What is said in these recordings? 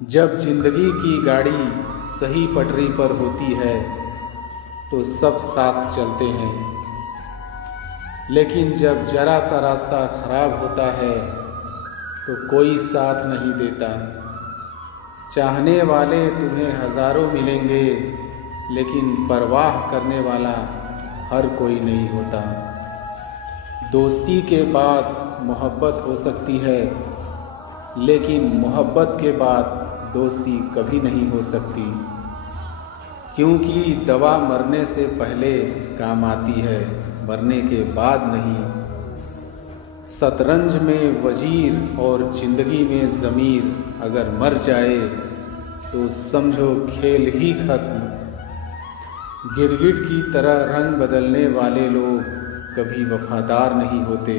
जब जिंदगी की गाड़ी सही पटरी पर होती है तो सब साथ चलते हैं, लेकिन जब जरा सा रास्ता खराब होता है तो कोई साथ नहीं देता। चाहने वाले तुम्हें हज़ारों मिलेंगे, लेकिन परवाह करने वाला हर कोई नहीं होता। दोस्ती के बाद मोहब्बत हो सकती है, लेकिन मोहब्बत के बाद दोस्ती कभी नहीं हो सकती, क्योंकि दवा मरने से पहले काम आती है, मरने के बाद नहीं। शतरंज में वजीर और ज़िंदगी में ज़मीर अगर मर जाए तो समझो खेल ही खत्म। गिरगिट की तरह रंग बदलने वाले लोग कभी वफादार नहीं होते।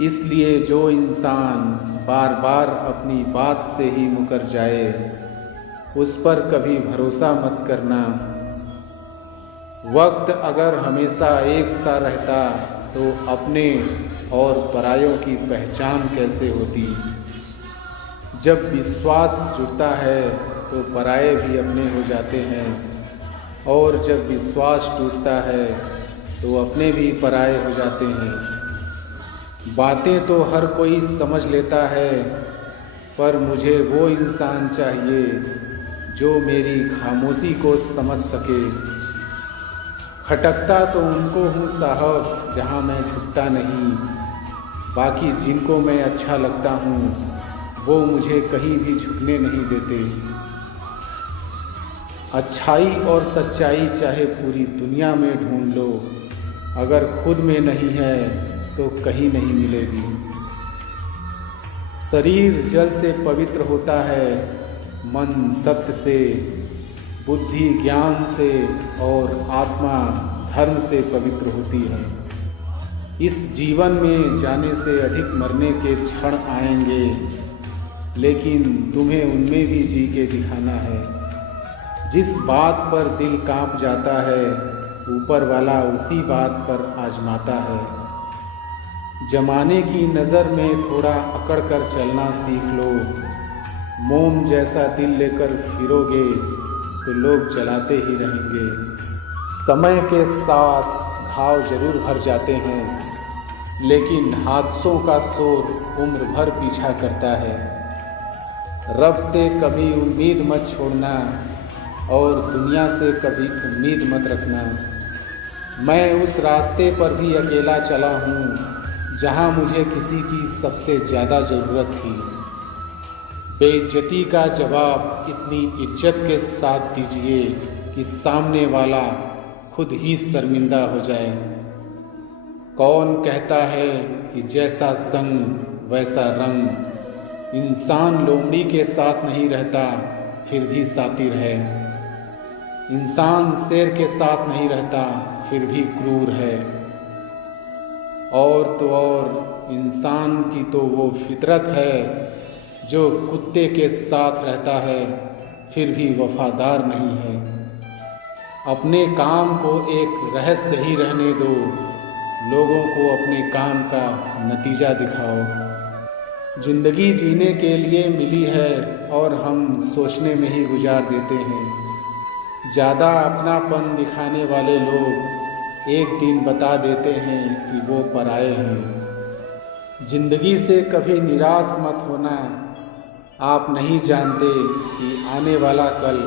इसलिए जो इंसान बार बार अपनी बात से ही मुकर जाए, उस पर कभी भरोसा मत करना। वक्त अगर हमेशा एक सा रहता तो अपने और परायों की पहचान कैसे होती। जब विश्वास जुड़ता है तो पराये भी अपने हो जाते हैं, और जब विश्वास टूटता है तो अपने भी पराये हो जाते हैं। बातें तो हर कोई समझ लेता है, पर मुझे वो इंसान चाहिए जो मेरी खामोशी को समझ सके। खटकता तो उनको हूँ साहब जहाँ मैं झुकता नहीं, बाकी जिनको मैं अच्छा लगता हूँ वो मुझे कहीं भी झुकने नहीं देते। अच्छाई और सच्चाई चाहे पूरी दुनिया में ढूंढ लो, अगर खुद में नहीं है तो कहीं नहीं मिलेगी। शरीर जल से पवित्र होता है, मन सत्य से, बुद्धि ज्ञान से और आत्मा धर्म से पवित्र होती है। इस जीवन में जाने से अधिक मरने के क्षण आएंगे, लेकिन तुम्हें उनमें भी जी के दिखाना है। जिस बात पर दिल कांप जाता है, ऊपर वाला उसी बात पर आजमाता है। जमाने की नज़र में थोड़ा अकड़ कर चलना सीख लो। मोम जैसा दिल लेकर फिरोगे तो लोग जलाते ही रहेंगे। समय के साथ घाव जरूर भर जाते हैं, लेकिन हादसों का शोर उम्र भर पीछा करता है। रब से कभी उम्मीद मत छोड़ना और दुनिया से कभी उम्मीद मत रखना। मैं उस रास्ते पर भी अकेला चला हूँ जहाँ मुझे किसी की सबसे ज़्यादा ज़रूरत थी। बेइज्जती का जवाब इतनी इज्जत के साथ दीजिए कि सामने वाला खुद ही शर्मिंदा हो जाए। कौन कहता है कि जैसा संग वैसा रंग। इंसान लोमड़ी के साथ नहीं रहता फिर भी सातिर है। इंसान शेर के साथ नहीं रहता फिर भी क्रूर है। और तो और इंसान की तो वो फितरत है जो कुत्ते के साथ रहता है फिर भी वफादार नहीं है। अपने काम को एक रहस्य ही रहने दो, लोगों को अपने काम का नतीजा दिखाओ। जिंदगी जीने के लिए मिली है और हम सोचने में ही गुजार देते हैं। ज़्यादा अपनापन दिखाने वाले लोग एक दिन बता देते हैं कि वो पराये हैं। जिंदगी से कभी निराश मत होना। आप नहीं जानते कि आने वाला कल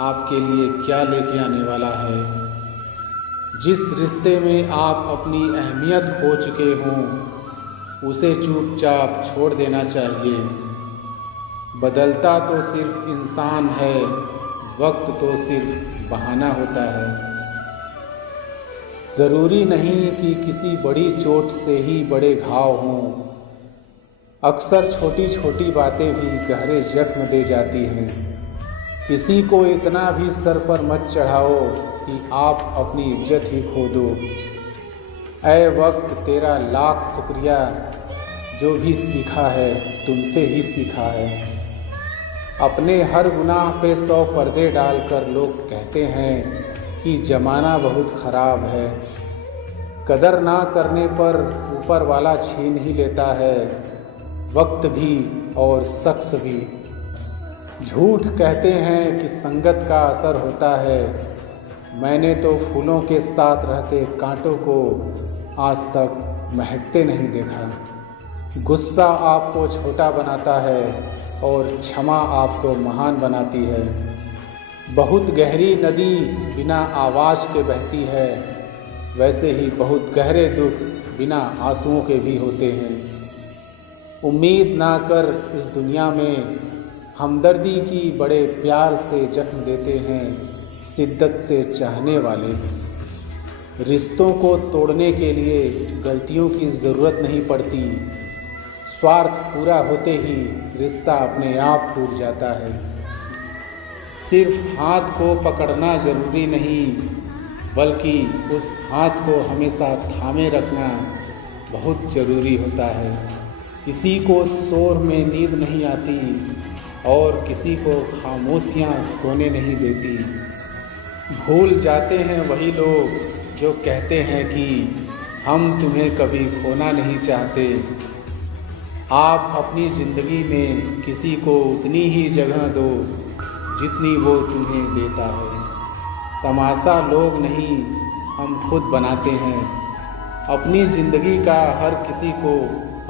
आपके लिए क्या लेके आने वाला है। जिस रिश्ते में आप अपनी अहमियत खो चुके हों, उसे चुपचाप छोड़ देना चाहिए। बदलता तो सिर्फ इंसान है, वक्त तो सिर्फ बहाना होता है। ज़रूरी नहीं कि किसी बड़ी चोट से ही बड़े घाव हों। अक्सर छोटी छोटी बातें भी गहरे जख्म दे जाती हैं। किसी को इतना भी सर पर मत चढ़ाओ कि आप अपनी इज्जत ही खो दो। ऐ वक्त तेरा लाख शुक्रिया, जो भी सीखा है तुमसे ही सीखा है। अपने हर गुनाह पे 100 पर्दे डालकर लोग कहते हैं कि ज़माना बहुत ख़राब है। कदर ना करने पर ऊपर वाला छीन ही लेता है, वक्त भी और शख्स भी। झूठ कहते हैं कि संगत का असर होता है। मैंने तो फूलों के साथ रहते कांटों को आज तक महकते नहीं देखा। गुस्सा आपको छोटा बनाता है और क्षमा आपको महान बनाती है। बहुत गहरी नदी बिना आवाज़ के बहती है, वैसे ही बहुत गहरे दुख बिना आंसुओं के भी होते हैं। उम्मीद ना कर इस दुनिया में हमदर्दी की बड़े प्यार से जख्म देते हैं शिद्दत से चाहने वाले। रिश्तों को तोड़ने के लिए गलतियों की ज़रूरत नहीं पड़ती। स्वार्थ पूरा होते ही रिश्ता अपने आप टूट जाता है। सिर्फ हाथ को पकड़ना ज़रूरी नहीं, बल्कि उस हाथ को हमेशा थामे रखना बहुत ज़रूरी होता है। किसी को शोर में नींद नहीं आती और किसी को खामोशियाँ सोने नहीं देती। भूल जाते हैं वही लोग जो कहते हैं कि हम तुम्हें कभी खोना नहीं चाहते। आप अपनी ज़िंदगी में किसी को उतनी ही जगह दो जितनी वो तुम्हें देता है। तमाशा लोग नहीं, हम खुद बनाते हैं अपनी ज़िंदगी का हर किसी को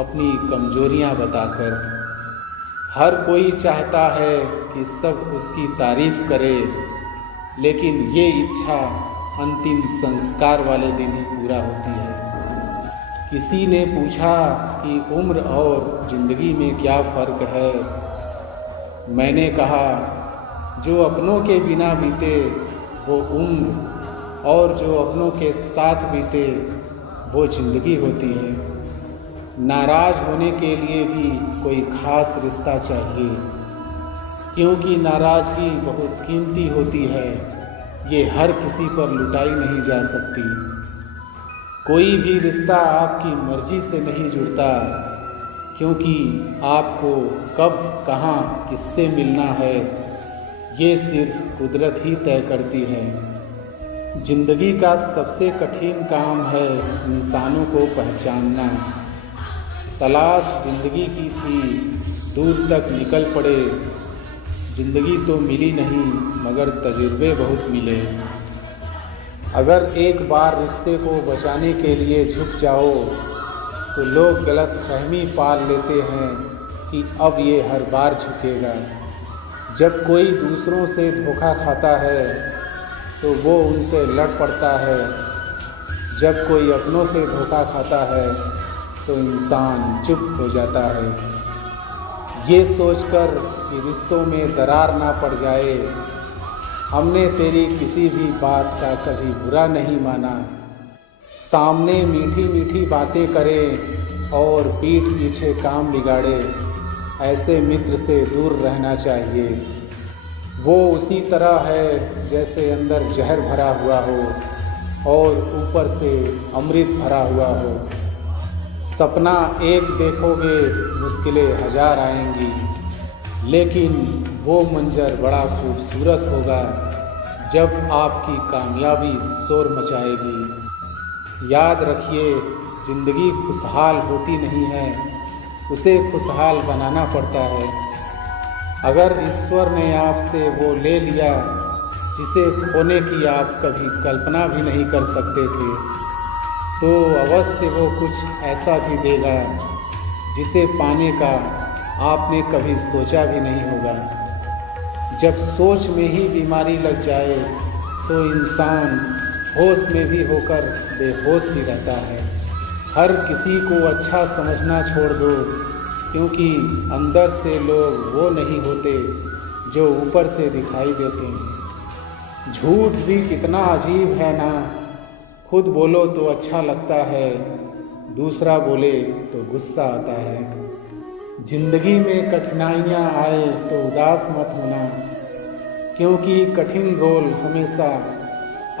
अपनी कमजोरियां बताकर। हर कोई चाहता है कि सब उसकी तारीफ़ करे, लेकिन ये इच्छा अंतिम संस्कार वाले दिन ही पूरा होती है। किसी ने पूछा कि उम्र और ज़िंदगी में क्या फ़र्क है। मैंने कहा, जो अपनों के बिना बीते वो उम्र, और जो अपनों के साथ बीते वो ज़िंदगी होती है। नाराज़ होने के लिए भी कोई ख़ास रिश्ता चाहिए, क्योंकि नाराज़गी बहुत कीमती होती है। ये हर किसी पर लुटाई नहीं जा सकती। कोई भी रिश्ता आपकी मर्ज़ी से नहीं जुड़ता, क्योंकि आपको कब कहाँ किससे मिलना है ये सिर्फ कुदरत ही तय करती है। ज़िंदगी का सबसे कठिन काम है इंसानों को पहचानना। तलाश ज़िंदगी की थी, दूर तक निकल पड़े। ज़िंदगी तो मिली नहीं, मगर तजुर्बे बहुत मिले। अगर एक बार रिश्ते को बचाने के लिए झुक जाओ तो लोग गलत फहमी पाल लेते हैं कि अब ये हर बार झुकेगा। जब कोई दूसरों से धोखा खाता है तो वो उनसे लड़ पड़ता है। जब कोई अपनों से धोखा खाता है तो इंसान चुप हो जाता है। ये सोचकर कि रिश्तों में दरार ना पड़ जाए, हमने तेरी किसी भी बात का कभी बुरा नहीं माना। सामने मीठी मीठी बातें करें और पीठ पीछे काम बिगाड़े, ऐसे मित्र से दूर रहना चाहिए। वो उसी तरह है जैसे अंदर जहर भरा हुआ हो और ऊपर से अमृत भरा हुआ हो। सपना एक देखोगे, मुश्किलें हजार आएंगी, लेकिन वो मंजर बड़ा खूबसूरत होगा जब आपकी कामयाबी शोर मचाएगी। याद रखिए, ज़िंदगी खुशहाल होती नहीं है, उसे खुशहाल बनाना पड़ता है। अगर ईश्वर ने आपसे वो ले लिया जिसे खोने की आप कभी कल्पना भी नहीं कर सकते थे, तो अवश्य वो कुछ ऐसा भी देगा जिसे पाने का आपने कभी सोचा भी नहीं होगा। जब सोच में ही बीमारी लग जाए तो इंसान होश में भी होकर बेहोश ही रहता है। हर किसी को अच्छा समझना छोड़ दो, क्योंकि अंदर से लोग वो नहीं होते जो ऊपर से दिखाई देते हैं। झूठ भी कितना अजीब है ना। खुद बोलो तो अच्छा लगता है, दूसरा बोले तो गुस्सा आता है। जिंदगी में कठिनाइयाँ आए तो उदास मत होना, क्योंकि कठिन रोल हमेशा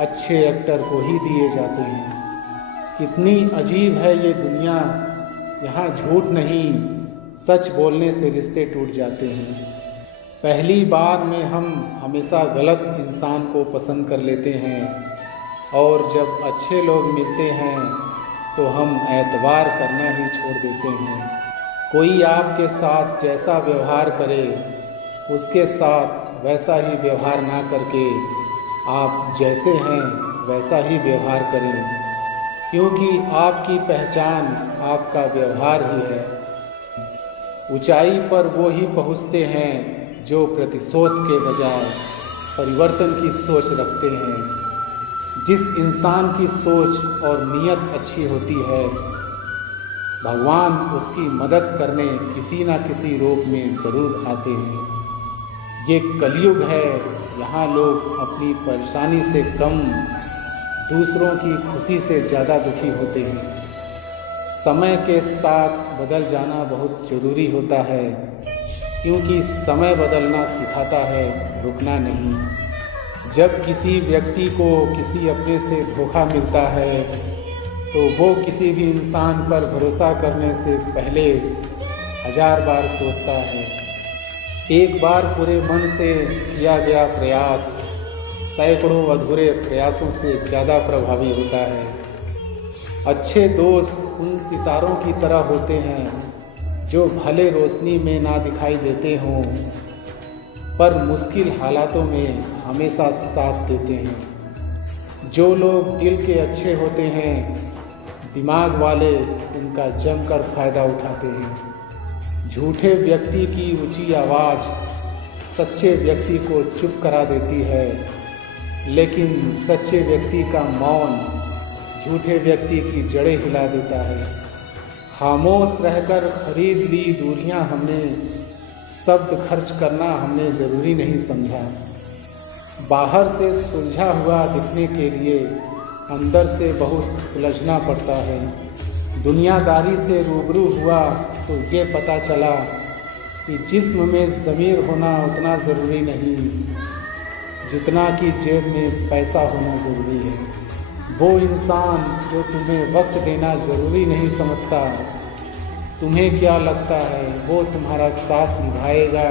अच्छे एक्टर को ही दिए जाते हैं। कितनी अजीब है ये दुनिया, यहाँ झूठ नहीं सच बोलने से रिश्ते टूट जाते हैं। पहली बार में हम हमेशा गलत इंसान को पसंद कर लेते हैं, और जब अच्छे लोग मिलते हैं तो हम एतबार करना ही छोड़ देते हैं। कोई आपके साथ जैसा व्यवहार करे उसके साथ वैसा ही व्यवहार ना करके आप जैसे हैं वैसा ही व्यवहार करें, क्योंकि आपकी पहचान आपका व्यवहार ही है। ऊंचाई पर वो ही पहुँचते हैं जो प्रतिशोध के बजाय परिवर्तन की सोच रखते हैं। जिस इंसान की सोच और नीयत अच्छी होती है, भगवान उसकी मदद करने किसी न किसी रूप में ज़रूर आते हैं। ये कलयुग है, यहाँ लोग अपनी परेशानी से कम दूसरों की खुशी से ज़्यादा दुखी होते हैं। समय के साथ बदल जाना बहुत ज़रूरी होता है, क्योंकि समय बदलना सिखाता है, रुकना नहीं। जब किसी व्यक्ति को किसी अपने से धोखा मिलता है तो वो किसी भी इंसान पर भरोसा करने से पहले 1000 बार सोचता है। एक बार पूरे मन से किया गया प्रयास सैकड़ों अधूरे प्रयासों से ज़्यादा प्रभावी होता है। अच्छे दोस्त उन सितारों की तरह होते हैं जो भले रोशनी में ना दिखाई देते हों, पर मुश्किल हालातों में हमेशा साथ देते हैं। जो लोग दिल के अच्छे होते हैं, दिमाग वाले उनका जमकर फ़ायदा उठाते हैं। झूठे व्यक्ति की ऊंची आवाज़ सच्चे व्यक्ति को चुप करा देती है, लेकिन सच्चे व्यक्ति का मौन झूठे व्यक्ति की जड़ें हिला देता है। खामोश रहकर खरीद ली दूरियां हमने, शब्द खर्च करना हमने ज़रूरी नहीं समझा। बाहर से सुलझा हुआ दिखने के लिए अंदर से बहुत उलझना पड़ता है। दुनियादारी से रूबरू हुआ तो ये पता चला कि जिस्म में ज़मीर होना उतना ज़रूरी नहीं जितना कि जेब में पैसा होना ज़रूरी है। वो इंसान जो तुम्हें वक्त देना ज़रूरी नहीं समझता, तुम्हें क्या लगता है वो तुम्हारा साथ निभाएगा